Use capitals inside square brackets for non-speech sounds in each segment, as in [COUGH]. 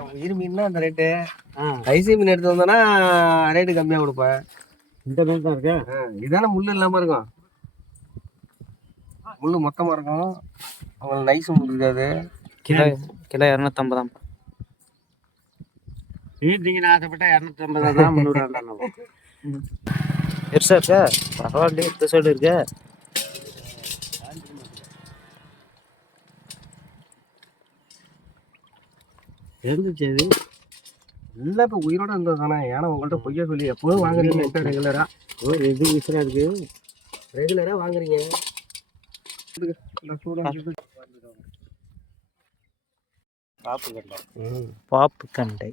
உயிர் மீன்னா அந்த ரேட்டு ஆ. ஐசி மீன் எடுத்து வந்தோன்னா ரேட்டு கம்மியாக கொடுப்பேன். இந்த மீன் தான் இருக்கு? ஆ, இதானே முள் இல்லாமல் இருக்கும். முள் மொத்தமாக இருக்கும். அவங்களுக்கு நைஸ் முள் இருக்காது. Kilo kilo இரநூத்தம்பதாம். மீன் திங்கன்னு ஆசைப்பட்டா இரநூத்தம்பது தான் முந்நூறு பெருசா இருக்கா பரவாயில்லையே இந்த சைடு இருக்கா இருந்துச்சு இது இல்லை இப்போ உயிரோட இருந்தது தானே. ஏன்னா உங்கள்கிட்ட பொய்யா சொல்லி எப்போதும் வாங்குறீங்க ரெகுலராக ஒரு இது ஈஸியாக இருக்கு. ரெகுலராக வாங்குறீங்க. காப்பு கண்டா ம். பாப்பு கண்டை.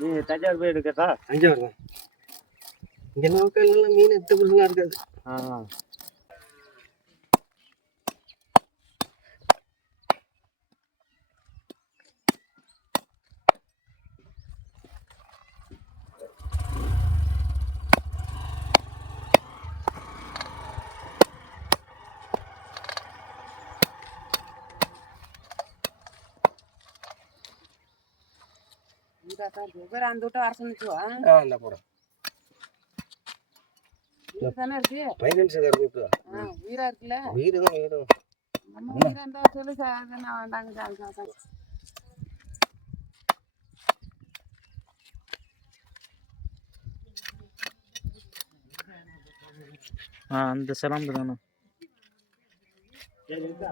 நீ தஞ்சாவூர் போய் எடுக்கட்டா? தஞ்சாவூர் தான். இங்கே லோக்கல்லாம் மீன் எட்டு புதுசுலாம் இருக்காது. ஆ. இந்த போகிறேன் ஃபைனான்ஸ் எதாவது கூப்பிட்டு உயிரா இருக்குல்ல வீடு தான் நம்ம உயிரா இருந்தா சொல்லு சார் அது நான் வேண்டாங்க சார், சார், சார். ஆ அந்த சிலம்பு தானே சரி இருக்கா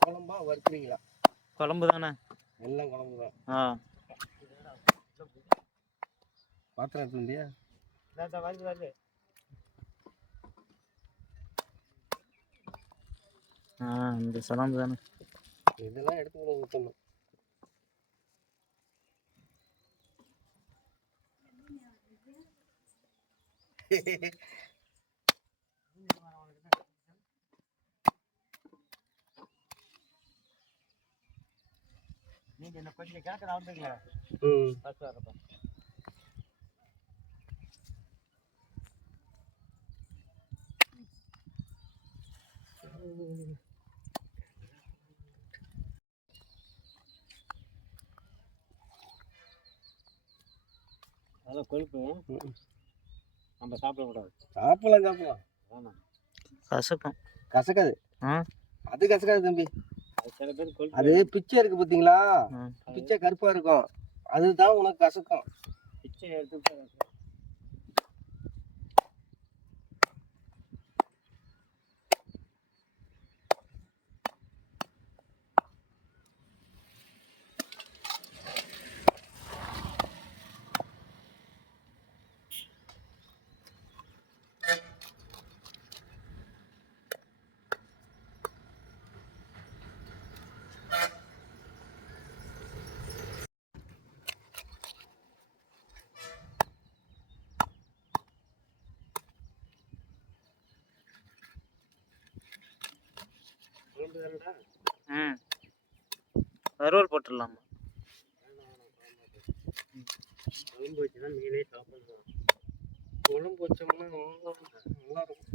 குழம்பா வறுக்குறீங்களா? குழம்பு தானே எல்லாம் குழம்பு தான் ஆ. பாத்திரம் எடுத்து வந்தியா? வருது வருது ஆ இந்த சிலம்பு தானே இதெல்லாம் எடுத்து கூட ஊற்றணும் நீங்க [LAUGHS] கொஞ்சம் கேட்க வந்துங்களா ம் பஸ் வரப்ப அதெல்லாம் கொழுப்பு. நம்ம சாப்பிடக்கூடாது சாப்பிடலாம் சாப்பிடலாம் வேணாம் கசக்கும் கசக்காது அது கசக்காது தம்பி. அது பிச்சை இருக்கு பார்த்தீங்களா ஆ பிச்சை கருப்பா இருக்கும். அதுதான் உனக்கு கசக்கும் பிச்சை எடுத்து ம். வறுவல் போட்டுடலாமா? குழம்பு மீனே சாப்பிடணும் குழம்பு வச்சோம்னா நல்லா இருக்கும்.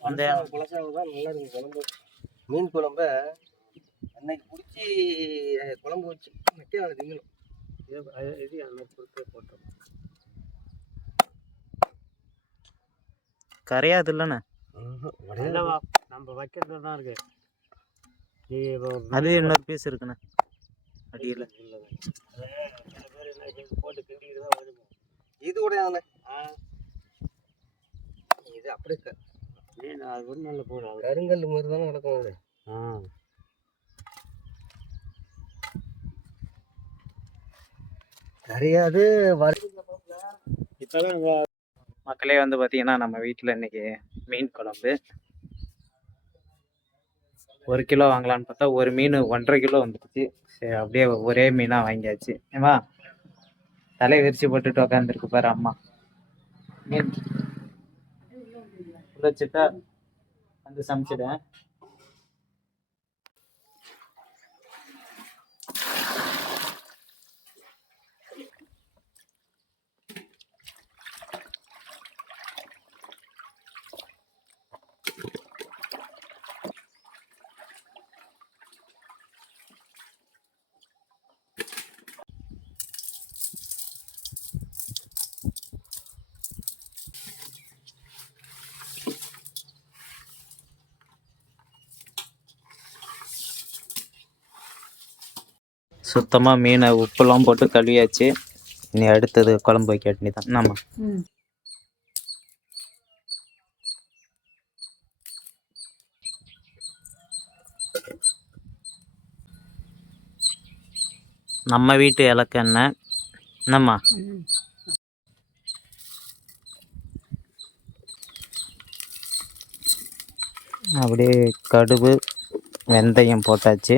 அந்த குலசாவு தான் நல்லா இருக்கும் குழம்பு. மீன் குழம்ப அன்னைக்கு பிடிச்சி குழம்பு வச்சு மக்கே நாள் திங்கணும். இது அது- அந்த பொறுப்பே போட்டோம். கரையாது இல்லைண்ணே. நம்ம வைக்கிறது தான் இருக்கு நீ இப்போ அது இன்னொரு பீஸ் இருக்குண்ணே. அடியில். இது ஆ. இது மீன் அது ஒரு நல்ல போடும் கருங்கல் மாதிரி தானே நடக்கும் அது. ஆ. இப்போதான் மக்களே வந்து பார்த்தீங்கன்னா நம்ம வீட்டில் இன்னைக்கு மீன் குழம்பு. ஒரு கிலோ வாங்கலாம்னு பார்த்தா ஒரு மீன் ஒன்றரை கிலோ வந்துடுச்சு சரி அப்படியே ஒரே மீனாக வாங்கியாச்சு. ஏமா தலையை விரிச்சு போட்டுட்டு உக்காந்துருக்கு பாரு அம்மா. மீன். வச்சுட்டா வந்து சமைச்சிடுவேன். சுத்தமாக மீனை உப்புலாம் போட்டு கழுவியாச்சு. இனி அடுத்தது குழம்பு வைக்க வேண்டியது தான். ஆமா ம். நம்ம வீட்டு இலக்கெண்ணெய் என்னம்மா? அப்படியே கடுகு வெந்தயம் போட்டாச்சு.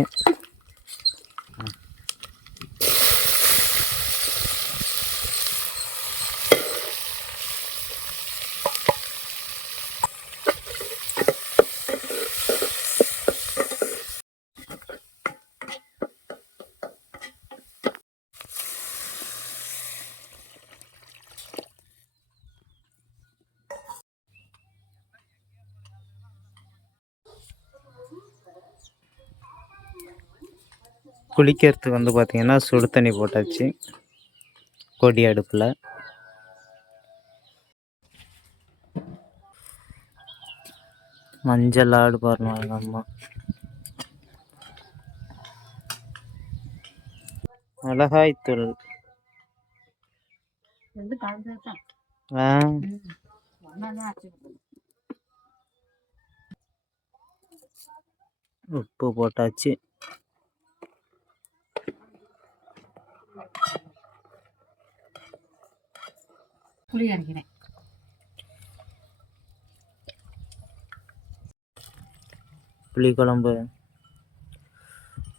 குளிக்கிறதுக்கு வந்து பார்த்தீங்கன்னா சுடு தண்ணி போட்டாச்சு. கொடி அடுப்பில். மஞ்சள் ஆடு பாருங்க எங்க அம்மா. மிளகாய் தூள். வந்து கலந்து தான் ஆ. ம் ஒன்றா தான் வச்சுருக்கோம் உப்பு போட்டாச்சு. புளி அரைக்கிறேன். புளி குழம்பு.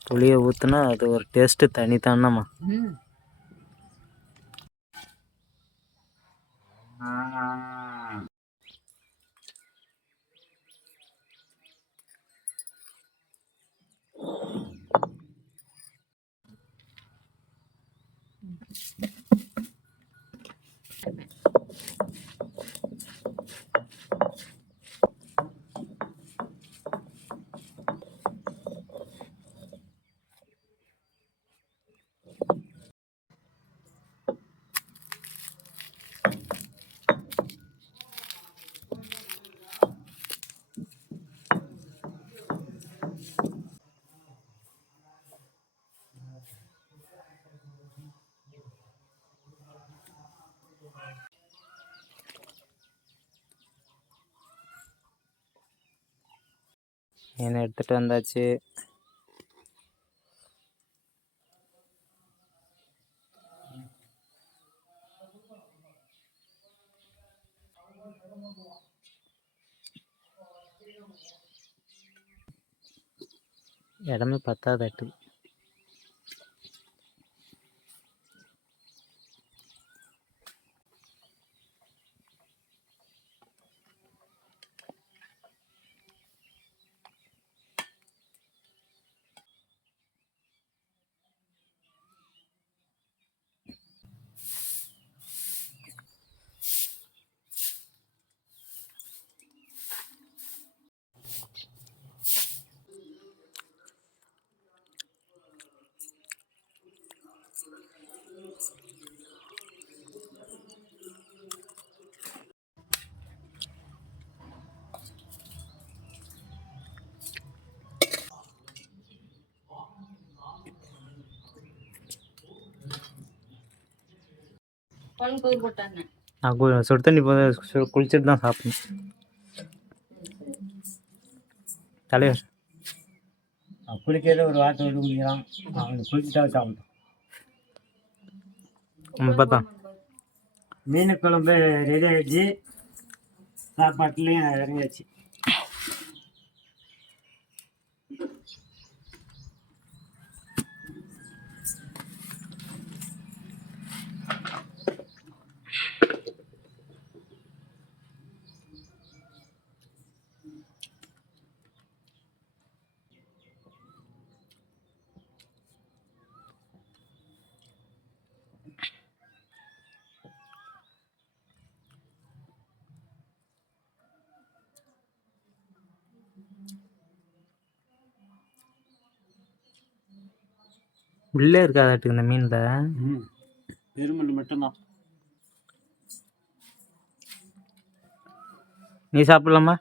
புளியை ஊற்றுனா அது ஒரு டேஸ்ட்டு தனி தானம்மா ம். மீன் எடுத்துகிட்டு வந்தாச்சு? இடமே பத்தாதாட்டு. நான் சுடு தண்ணி குளிச்சுட்டு தான் சாப்பிடணும். தலைவர். குளிக்கிறது ஒரு வாரத்தை விட்டு குளிக்கிறான் அவனுக்கு குளிச்சுட்டா சாப்பிட்டோம் தான் மீன் குழம்பு ரெடி ஆயிடுச்சு. சாப்பாட்டுலேயும் இறங்கியாச்சு. உள்ளே இருக்காதாட்டுக்கு இந்த மீனில். ம். பெருமள் மட்டும்தான். நீ சாப்பிடலாமா?